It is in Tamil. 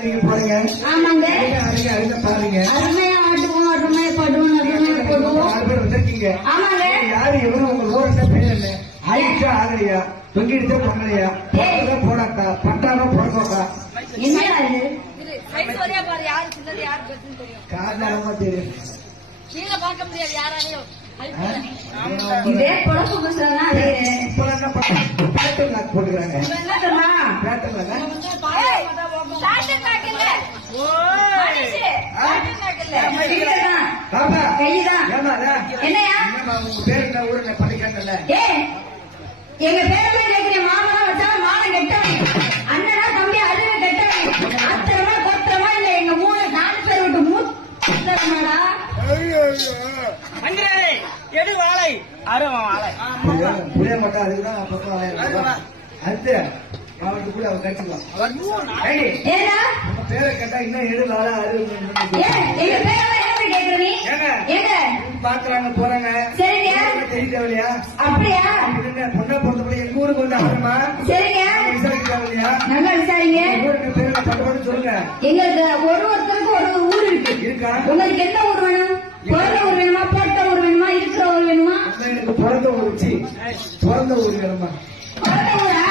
நீங்க போறீங்க. ஆமாங்க. பாருங்க அருமையா ஆட்டுவோம், அருமையா பாடுவோம், அருமையா போடுவோம். 4 பேர் வந்திருக்கீங்க. ஆமாங்க. யாரு எவரும் உங்க ஊரட்ட பேர் என்ன? ஆயிடுச்சா ஆகலையா? தொங்கிடுச்சா பொங்கலையா? போடாக்கா பட்டாம போடக்கா? என்னடா இது? காரணமா தெரியும். இதே பொழப்பு புதுசுனா அதே போட்டுக்கிறாங்க. என்னையா பேர் என்ன ஊரு படிக்கல? எங்க பேரெல்லாம் கேட்கிறேன். மாமனா வச்சா மானம் கெட்டவன், அண்ணனா தம்பி அறிவு கெட்டவன், அத்தரமா கொத்தரமா இல்ல எங்க 4 பேர் விட்டு மூத்தரமாடா. எடு வாழை வாழை புரிய மாட்டா. அதுக்குதான் பக்கம் அடுத்து அவனுக்கு கூட அவன் கட்டிக்கலாம். பேரை கேட்டா இன்னும் எடு வாழை பாக்குறாங்க போறாங்க. தெரியுதா? அப்படியா? பொண்ணை பொறுத்தப்படி எங்க ஊருக்கு வந்து அவருமா சரிங்க, விசாரிக்கிறாங்க. நல்லா விசாரிங்க. ஊருக்கு பேரு பட்டு சொல்லுங்க. எங்களுக்கு ஒருத்தருக்கு ஒரு ஊர் இருக்கு. இருக்கா? உங்களுக்கு என்ன ஊர் வேணும்? பிறந்த ஊர் வேணுமா, போட்ட ஊர் வேணுமா, இருக்கிற ஊர் வேணுமா? எனக்கு பிறந்த ஊர் வேணுமா? பிறந்த ஊரா?